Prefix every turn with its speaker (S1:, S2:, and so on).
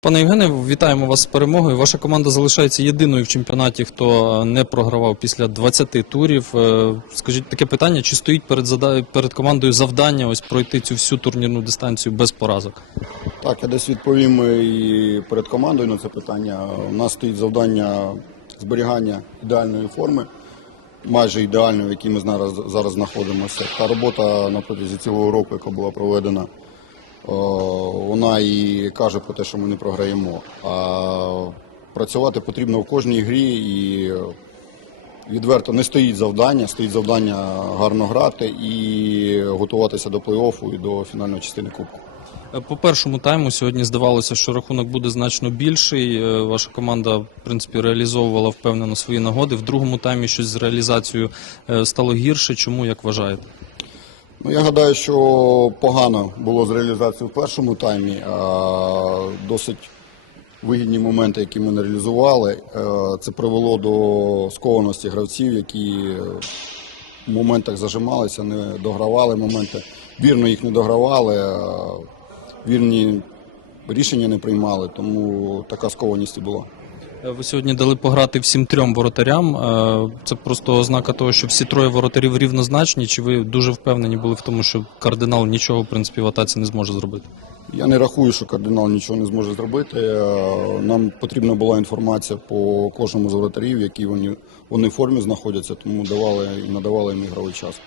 S1: Пане Євгене, вітаємо вас з перемогою. Ваша команда залишається єдиною в чемпіонаті, хто не програвав після 20 турів. Е, скажіть таке питання: чи стоїть перед зада... перед командою завдання ось пройти цю всю турнірну дистанцію без поразок?
S2: Так, я десь відповім е, і перед командою на це питання. У нас стоїть завдання зберігання ідеальної форми майже ідеальну, в якій ми зараз, зараз знаходимося. Та робота на протязі цілого року, яка була проведена, вона і каже про те, що ми не програємо. А працювати потрібно в кожній грі і відверто не стоїть завдання, стоїть завдання гарно грати і готуватися до плей-оффу і до фінальної частини кубку.
S1: Е, По першому тайму сьогодні здавалося, що рахунок буде значно більший. Е, Ваша команда, в принципі, реалізовувала впевнено свої нагоди. В другому таймі щось з реалізацією е, стало гірше. Чому як вважаєте?
S2: Ну, я гадаю, що погано було з реалізацією в першому таймі. А досить вигідні моменти, які ми не реалізували, е, це привело до скованості гравців, які в моментах зажималися, не догравали моменти, вірно їх не догравали, вірні рішення не приймали, тому така скованість і була.
S1: Е, Ви сьогодні дали пограти всім трьом воротарям. Е, Це просто ознака того, що всі троє воротарів рівнозначні. Чи ви дуже впевнені були в тому, що кардинал нічого в принципі в атаці не зможе зробити?
S2: Я не рахую, що кардинал нічого не зможе зробити. Е, Нам потрібна була інформація по кожному з вратарів, які вони, вони в формі знаходяться, тому давали і надавали їм ігровий час.